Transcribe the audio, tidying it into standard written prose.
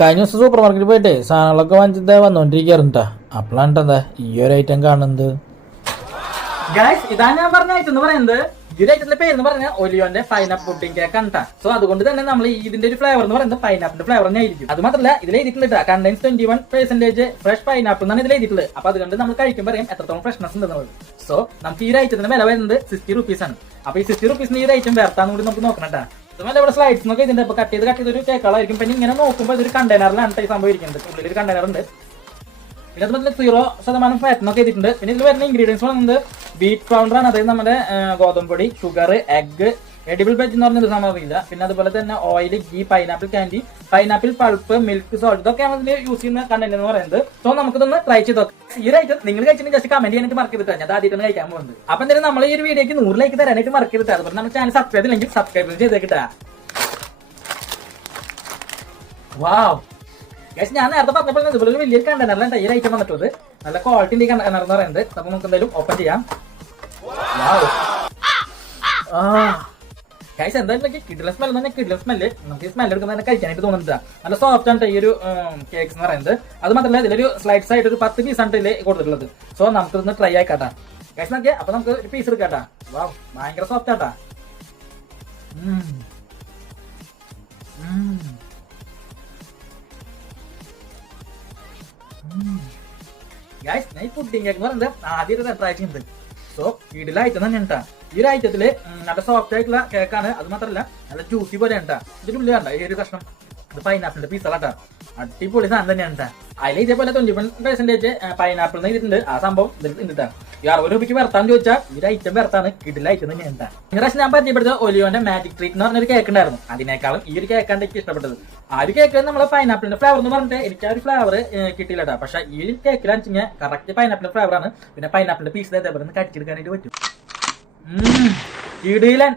കഴിഞ്ഞ ദിവസം സൂപ്പർ മാർക്കറ്റിൽ പോയിട്ടേ സാധനങ്ങളൊക്കെ വാങ്ങിച്ചിട്ട് വന്നോണ്ടിരിക്കാറുണ്ടാ. അപ്പോഴാണ് എന്താ ഈ ഒരു ഐറ്റം കാണുന്നത്. ഇതാ ഞാൻ പറഞ്ഞ ഐറ്റം എന്ന് പറയുന്നത് ഈ ഒരു ഐറ്റത്തിന്റെ പേര് എന്ന് പറഞ്ഞാൽ ഒലിയോന്റെ പൈനാപ്പിൾ പുഡിംഗ് കേക്ക് ആണ്. സോ അതുകൊണ്ട് തന്നെ നമ്മൾ ഇതിന്റെ ഒരു ഫ്ലേവർ എന്ന് പറയുന്നത് പൈനാപ്പിളിന്റെ ഫ്ലേവർ തന്നെ ആയിരിക്കും. അത് മാത്രമല്ല ഇതിൽ എഴുതിയിട്ടുണ്ട് കണ്ടെയ്ൻസ് 21% ഫ്രഷ് പൈനാപ്പിൾ എന്നാണ് ഇതിൽ എഴുതിയിട്ടുള്ളത്. അപ്പൊ അതുകൊണ്ട് നമ്മൾ കഴിക്കുമ്പോൾ അറിയാം എത്രത്തോളം ഫ്രഷ്നസ് ഉണ്ടെന്നുള്ളത്. സോ നമുക്ക് ഈ ഒരു ഐറ്റത്തിന്റെ വില വരുന്നത് 60 റുപ്പീസ് ആണ്. അപ്പൊ ഈ 60 റുപ്പീസിന് ഈ ഒരു ഐറ്റം വേർത്താന്ന് കൂടി നമുക്ക് നോക്കണം കേട്ടോ. ഇതുപോലെ ഇവിടെ സ്ലൈഡ്സ് ഒക്കെ ഇതിന്റെ കട്ട് ചെയ്ത് ഒരു കേക്കുകളായിരിക്കും. പിന്നെ ഇങ്ങനെ നോക്കുമ്പോൾ ഇതൊരു കണ്ടെയ്നറിലാണ് ഈ സംഭവം ഇരിക്കുന്നത്. ഉള്ളിൽ ഒരു കണ്ടെയ്നർ ഉണ്ട്. പിന്നെ അതുപോലെ 0% ഫാറ്റ് എന്നൊക്കെ ചെയ്തിട്ടുണ്ട്. പിന്നെ ഇതിൽ വരുന്ന ഇൻഗ്രീഡിയൻസ് പറയുന്നത് വീറ്റ് പൗഡർ ആണ്. അതായത് നമ്മുടെ ഗോതമ്പ് പൊടി, ഷുഗർ, എഗ്, എഡിബിൾ വെജ് എന്ന് പറഞ്ഞൊരു സംഭവം ഇല്ല. പിന്നെ അതുപോലെ തന്നെ oil, ghee, pineapple candy, pineapple pulp, milk, salt ഇതൊക്കെയാണ് ഇതിൽ യൂസ് ചെയ്യുന്ന കണ്ടന്റ് എന്ന് പറയുന്നത്. സോ നമുക്കിതൊന്ന് ട്രൈ ചെയ്ത് നോക്കാം. ഈ ഒരു ഐറ്റം നിങ്ങൾ കഴിച്ചിട്ട് ജസ്റ്റ് കമന്റ് ചെയ്യാനായിട്ട് മറക്കരുത്. ഞാൻ ആദ്യമായിട്ടാണ് കഴിക്കാൻ പോകുന്നത്. അപ്പൊ എന്തായാലും നമ്മൾ ഈ ഒരു വീഡിയോക്ക് 100 ലൈക്ക് തരാനായിട്ട് മറക്കരുത്. അതുപോലെ നമ്മുടെ ചാനൽ സബ്സ്ക്രൈബ് ഇല്ലെങ്കിൽ സബ്സ്ക്രൈബ് ചെയ്തേക്കിട്ടാ. വാവ് ഗൈസ്, ഞാൻ നേരത്തെ പറഞ്ഞപ്പോൾ ഇതുപോലെ ഒരു വലിയൊരു കണ്ടെയ്നറിലാണ് ഈ ഐറ്റം വന്നിട്ടുള്ളത്. നല്ല ക്വാളിറ്റി കണ്ടെയ്നർ എന്ന് പറയുന്നത്. അപ്പൊ നമുക്ക് എന്തായാലും ഓപ്പൺ ചെയ്യാം. ഗൈസ് എന്തായാലും കിഡിലെ സ്മെൽ തന്നെ കിഡിലെ സ്മെല്ല്. നമുക്ക് ഈ സ്മെല്ല് എടുക്കുന്നത് തന്നെ കഴിക്കാനായിട്ട് തോന്നുന്നില്ല. നല്ല സോഫ്റ്റ് ആണ് ഈ ഒരു കേക്ക്സ് എന്ന് പറയുന്നത്. അത് മാത്രമല്ല ഇതിലൊരു സ്ലൈഡ്സ് ആയിട്ട് ഒരു 10 പീസ് ആണ് ഇതിൽ കൊടുത്തിട്ടുള്ളത്. സോ നമുക്കിതൊന്ന് ട്രൈ ആയിക്കാട്ടാ ഗൈസ്. നോക്കിയാൽ അപ്പൊ നമുക്ക് ഒരു പീസ് എടുക്കാട്ടാ. വാവ്, ഭയങ്കര സോഫ്റ്റ് ആട്ടാ. ഗൈസ്, ഞാൻ ഈ പുഡിംഗ് കേക്ക് എന്ന് പറയുന്നത് ആദ്യമായിട്ട് ട്രൈ ചെയ്യുന്നത്. സോ ഇതിലെ ഐറ്റം തന്നെ ഉണ്ടാ. ഈ ഒരു ഐറ്റത്തില് നല്ല സോഫ്റ്റ് ആയിട്ടുള്ള കേക്കാണ്. അത് മാത്രമല്ല നല്ല ജ്യൂസി പോലെ ഉണ്ടാ. ഇതിന്റെ ഉള്ളിൽ കണ്ട ഈ ഒരു കഷ്ണം ഇത് പൈനാപ്പിളിന്റെ പീസുകളാട്ടാ. അടിപൊളി സാധനം തന്നെയാണ്. അതിൽ ഇതേപോലെ 21% പൈനാപ്പിൾ ചെയ്തിട്ടുണ്ട്. ആ സംഭവം ഇതിട്ടാ. ഈ 60 രൂപയ്ക്ക് വരത്താന്ന് ചോദിച്ചാൽ ഈ ഒരു ഐറ്റം വരത്താണ്. കിടില ഐറ്റം തന്നെയാണ്. ഇപ്രാവശ്യം ഞാൻ പരിചയപ്പെടുത്ത ഒലിയോന്റെ മാജിക് ട്രീറ്റ് എന്ന് പറഞ്ഞൊരു കേക്ക് ഉണ്ടായിരുന്നു. അതിനേക്കാളും ഈ ഒരു കേക്കാണ് എനിക്ക് ഇഷ്ടപ്പെട്ടത്. ആ ഒരു കേക്ക് നമ്മളെ പൈനാപ്പിളിന്റെ ഫ്ലേവർ എന്ന് പറഞ്ഞിട്ട് എനിക്ക് ആ ഒരു ഫ്ലേവർ കിട്ടിയില്ലട്ടാ. പക്ഷെ ഈ ഒരു കേക്കിലാണെന്ന് വെച്ചാൽ കറക്റ്റ് പൈനാപ്പിളിന്റെ ഫ്ലേവർ ആണ്. പിന്നെ പൈനാപ്പിളിന്റെ പീസ് ഇതേപോലെ കടിച്ചെടുക്കാനായിട്ട് പറ്റും. കിടിലൻ